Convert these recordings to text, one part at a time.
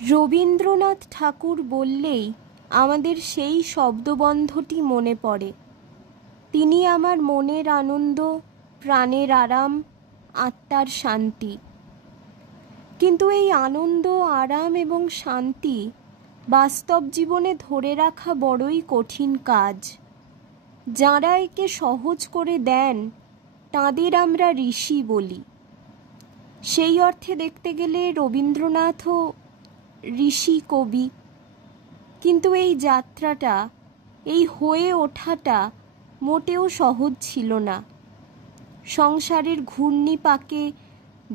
রবীন্দ্রনাথ ঠাকুর বললেই আমাদের সেই শব্দবন্ধটি মনে পড়ে। তিনি আমার মনের আনন্দ, প্রাণের আরাম, আত্মার শান্তি। কিন্তু এই আনন্দ, আরাম এবং শান্তি বাস্তব জীবনে ধরে রাখা বড়ই কঠিন কাজ। যাঁরা একে সহজ করে দেন তাঁদের আমরা ঋষি বলি। সেই অর্থে দেখতে গেলে রবীন্দ্রনাথও ঋষি কবি। কিন্তু এই যাত্রাটা, এই হয়ে ওঠাটা মোটেও সহজ ছিল না। সংসারের ঘূর্ণিপাকে,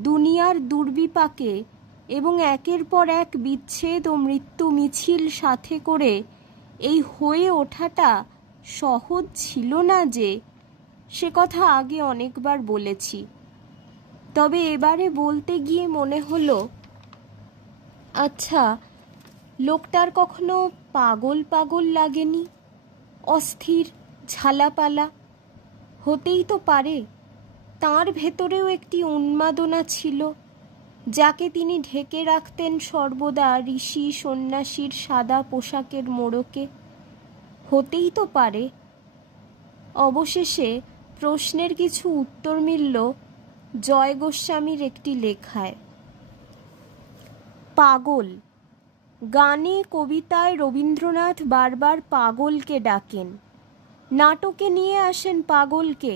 দুনিয়ার দুর্বিপাকে এবং একের পর এক বিচ্ছেদ ও মৃত্যু মিছিল সাথে করে এই হয়ে ওঠাটা সহজ ছিল না যে, সে কথা আগে অনেকবার বলেছি। তবে এবারে বলতে গিয়ে মনে হলো, আচ্ছা, লোকটার কখনো পাগল পাগল লাগেনি? অস্থির, ঝালাপালা হতেই তো পারে। তার ভেতরেও একটি উন্মাদনা ছিল, যাকে তিনি ঢেকে রাখতেন সর্বদা ঋষি সন্ন্যাসীর সাদা পোশাকের মোড়কে। হতেই তো পারে। অবশেষে প্রশ্নের কিছু উত্তর মিলল জয় গোস্বামীর একটি লেখায়। পাগল। গানে, কবিতায় রবীন্দ্রনাথ বারবার পাগলকে ডাকেন। নাটকে নিয়ে আসেন পাগলকে।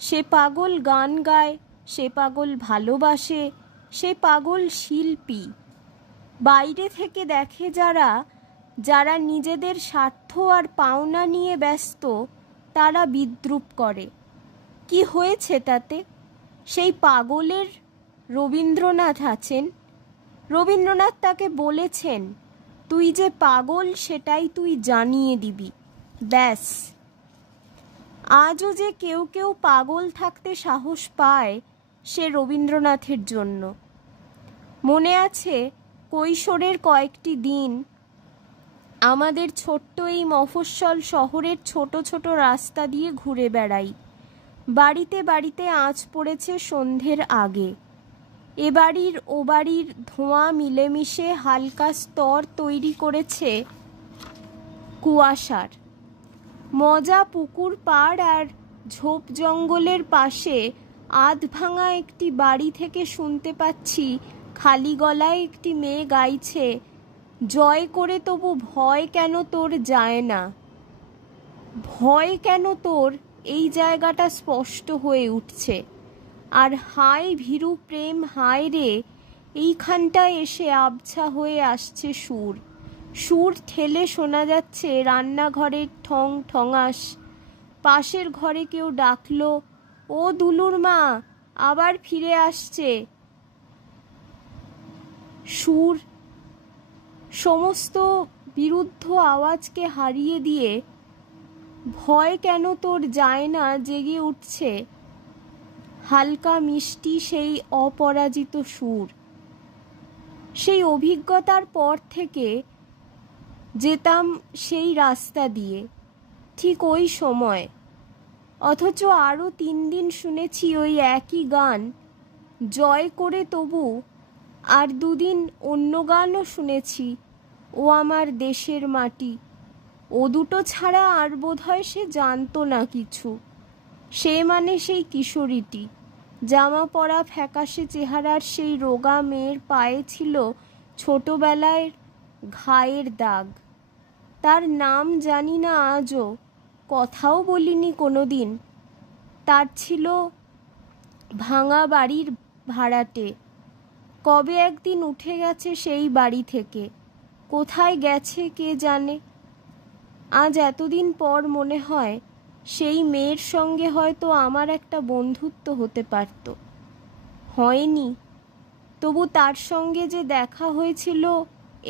সে পাগল গান গায়, সে পাগল ভালোবাসে, সে পাগল শিল্পী। বাইরে থেকে দেখে যারা নিজেদের স্বার্থ আর পাওনা নিয়ে ব্যস্ত, তারা বিদ্রূপ করে। কি হয়েছে তাতে? সেই পাগলের রবীন্দ্রনাথ আছেন। রবীন্দ্রনাথ তাকে বলেছেন, তুই যে পাগল সেটাই তুই জানিয়ে দিবি, ব্যাস। আজও যে কেউ কেউ পাগল থাকতে সাহস পায়, সে রবীন্দ্রনাথের জন্য। মনে আছে, কৈশোরের কয়েকটি দিন আমাদের ছোট্ট এই মফস্বল শহরের ছোট ছোট রাস্তা দিয়ে ঘুরে বেড়াই। বাড়িতে বাড়িতে আঁচ পড়েছে সন্ধ্যের আগে। এ বাড়ির ও বাড়ির ধোঁয়া মিলেমিশে হালকা স্তর তৈরি করেছে কুয়াশার। মজা পুকুর পাড় আর ঝোপ জঙ্গলের পাশে আধ ভাঙা একটি বাড়ি থেকে শুনতে পাচ্ছি খালি গলায় একটি মেয়ে গাইছে, জয় করে তবু ভয় কেন তোর যায় না। ভয় কেন তোর, এই জায়গাটা স্পষ্ট হয়ে উঠছে। আর হায় ভীরু প্রেম, হায় রে, এইখানটায় এসে আবছা হয়ে আসছে সুর। সুর ঠেলে শোনা যাচ্ছে রান্নাঘরের ঠং ঠঙাস। পাশের ঘরে কেউ ডাকলো, ও দুলুর মা, আবার ফিরে আসছে। সুর সমস্ত বিরুদ্ধ আওয়াজকে হারিয়ে দিয়ে ভয় কেন তোর যায় না জেগে উঠছে হালকা মিষ্টি সেই অপরাজিত সুর। সেই অভিজ্ঞতার পর থেকে যেতাম সেই রাস্তা দিয়ে, ঠিক ওই সময়। অথচ আরও 3 দিন শুনেছি ওই একই গান, জয় করে তবু। আর 2 দিন অন্য গানও শুনেছি, ও আমার দেশের মাটি। ও দুটো ছাড়া আর বোধহয় সে জানতো না কিছু। সে মানে সেই কিশোরীটি। জামা পরা ফ্যাকাশে চেহারার সেই রোগা মেয়ের পায়ে ছিল ছোটবেলায় ঘায়ের দাগ। তার নাম জানি না আজও, কথাও বলিনি কোনো দিন। তার ছিল ভাঙা বাড়ির ভাড়াটে। কবে একদিন উঠে গেছে সেই বাড়ি থেকে। কোথায় গেছে কে জানে। আজ এতদিন পর মনে হয় সেই মেয়ের সঙ্গে হয়তো আমার একটা বন্ধুত্ব হতে পারত। হয়নি, তবু তার সঙ্গে যে দেখা হয়েছিল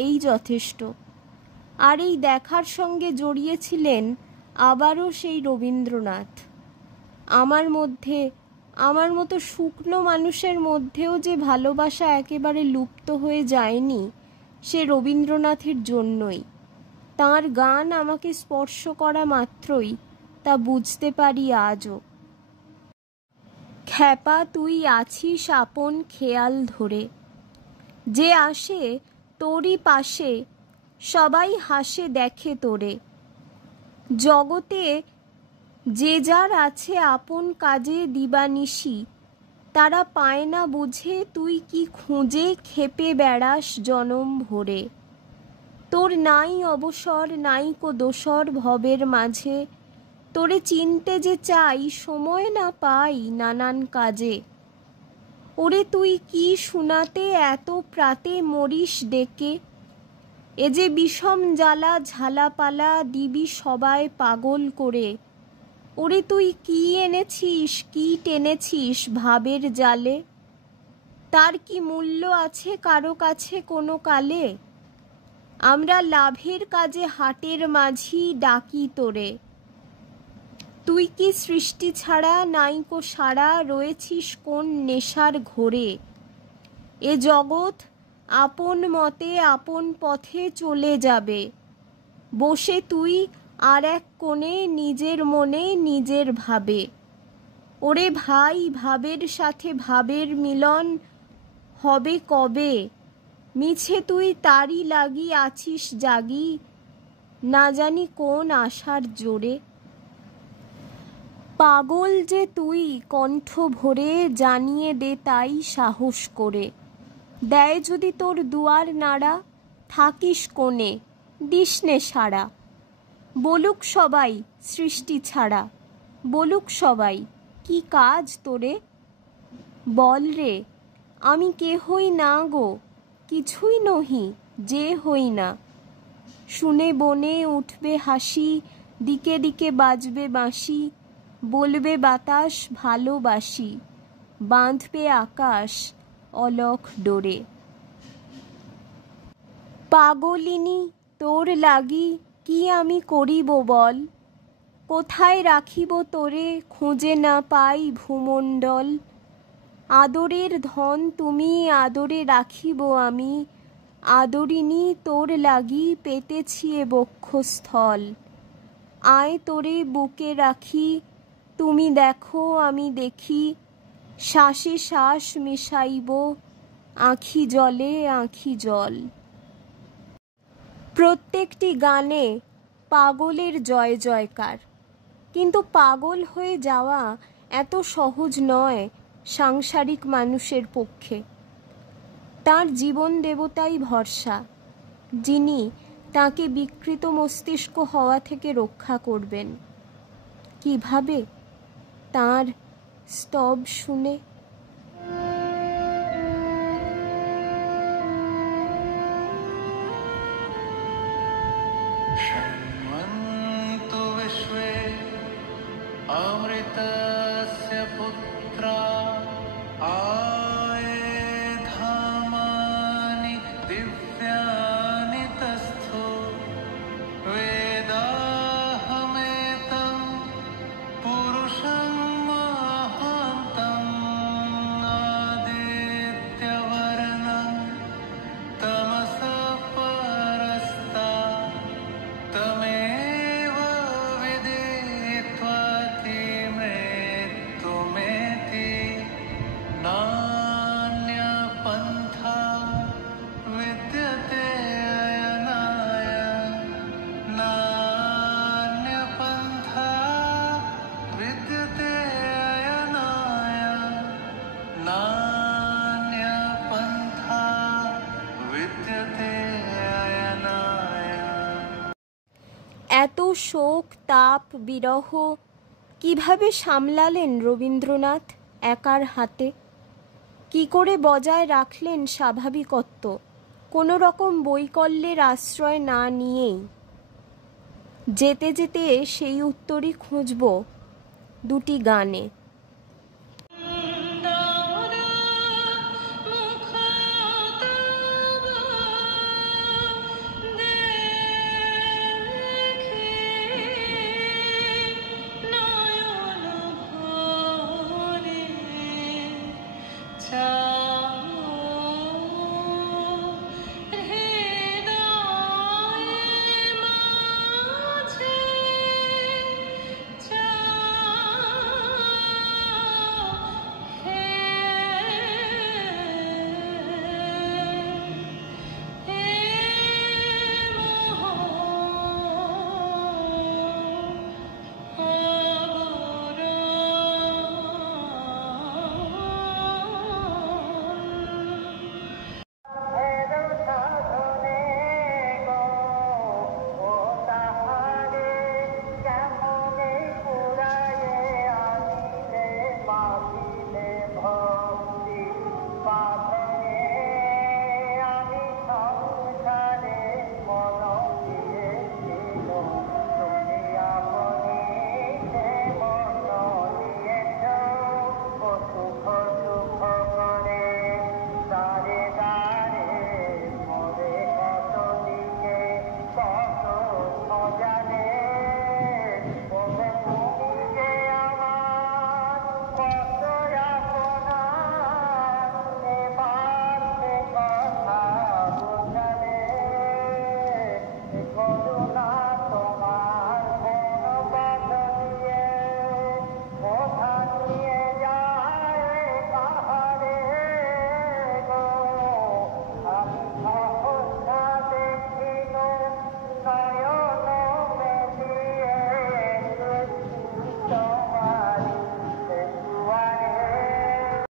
এই যথেষ্ট। আর এই দেখার সঙ্গে জড়িয়েছিলেন আবারও সেই রবীন্দ্রনাথ। আমার মধ্যে, আমার মতো শুকনো মানুষের মধ্যেও যে ভালোবাসা একেবারে লুপ্ত হয়ে যায়নি, সে রবীন্দ্রনাথের জন্যই। তাঁর গান আমাকে স্পর্শ করা মাত্রই তা বুঝতে পারি আজও। খ্যাপা তুই আছিস আপন খেয়াল ধরে, যে আসে তোরই পাশে সবাই হাসে দেখে তোরে। জগতে যে যার আছে আপন কাজে দিবানিশি, তারা পায় না বুঝে তুই কি খুঁজে খেপে বেড়াস জনম ভরে। তোর নাই অবসর নাইকো দোসর ভবের মাঝে, তোরে চিনতে যে চাই সময় না পাই নানান কাজে। ওরে তুই কি শুনাতে এত প্রাতে মরিস ডেকে, এ যে বিষম জ্বালা ঝালাপালা দিবি সবাই পাগল করে। ওরে তুই কি এনেছিস কি টেনেছিস ভাবের জালে, তার কি মূল্য আছে কারো কাছে কোনো কালে। আমরা লাভের কাজে হাটের মাঝি ডাকি তোরে, তুই কি সৃষ্টি ছাড়া নাইকো সারা রয়েছিস কোন নেশার ঘোরে। এ জগৎ আপন মতে আপন পথে চলে যাবে, বসে তুই আর এক কোণে নিজের মনে নিজের ভাবে। ওরে ভাই ভাবের সাথে ভাবের মিলন হবে কবে, মিছে তুই তারই লাগি আছিস জাগি না জানি কোন আশার জোরে। পাগল যে তুই কণ্ঠ ভরে জানিয়ে দে তাই সাহস করে। দেয় যদি তোর দুয়ার নাড়া থাকিস কোণে দিসনে সাড়া। বলুক সবাই সৃষ্টি ছাড়া, বলুক সবাই কি কাজ তোরে। বল রে আমি কে হই না গো, কিছুই নহি যে হই না। শুনে বনে উঠবে হাসি, দিকে দিকে বাজবে বাঁশি, বলবে বাতাস ভালোবাসি, বাঁধবে আকাশ অলখ ডোরে। পাগলিনী তোর লাগি কি আমি করিব বল, কোথায় রাখিব তোরে খুঁজে না পাই ভূমণ্ডল। আদরের ধন তুমি আদরে রাখিব আমি, আদরিনী তোর লাগি পেতেছি এ বক্ষস্থল। আয় তোরে বুকে রাখি তুমি দেখো আমি দেখি, শ্বাসে শ্বাস মিশাইব আঁখি জলে আঁখি জল। প্রত্যেকটি গানে পাগলের জয় জয়কার, কিন্তু পাগল হয়ে যাওয়া এত সহজ নয় সাংসারিক মানুষের পক্ষে। তার জীবন দেবতাই ভরসা, যিনি তাকে বিকৃত মস্তিষ্ক হওয়া থেকে রক্ষা করবেন। কিভাবে? তার স্তব শুনে। शृण्वन्तु विश्वे अमृतस्य पुत्रा, आये धामानि दिव्यानि तस्थो। वेदाहमेतं पुरुषं महान्तम्, आदित्यवर्णं तमसः परस्तात्, तमेव विदित्वा मृत्युमेति। नान्यपन्था विद्यते अयनाय, नान्यपन्था विद्यते अयनाय, नान्यपन्था विद्यते अयनाय। এত শোক তাপ বিরহ কিভাবে সামলালেন রবীন্দ্রনাথ একার হাতে? কি করে বজায় রাখলেন স্বাভাবিকত্ব কোনো রকম বৈকল্যের আশ্রয় না নিয়েই? যেতে যেতে সেই উত্তরই খুঁজব দুটি গানে।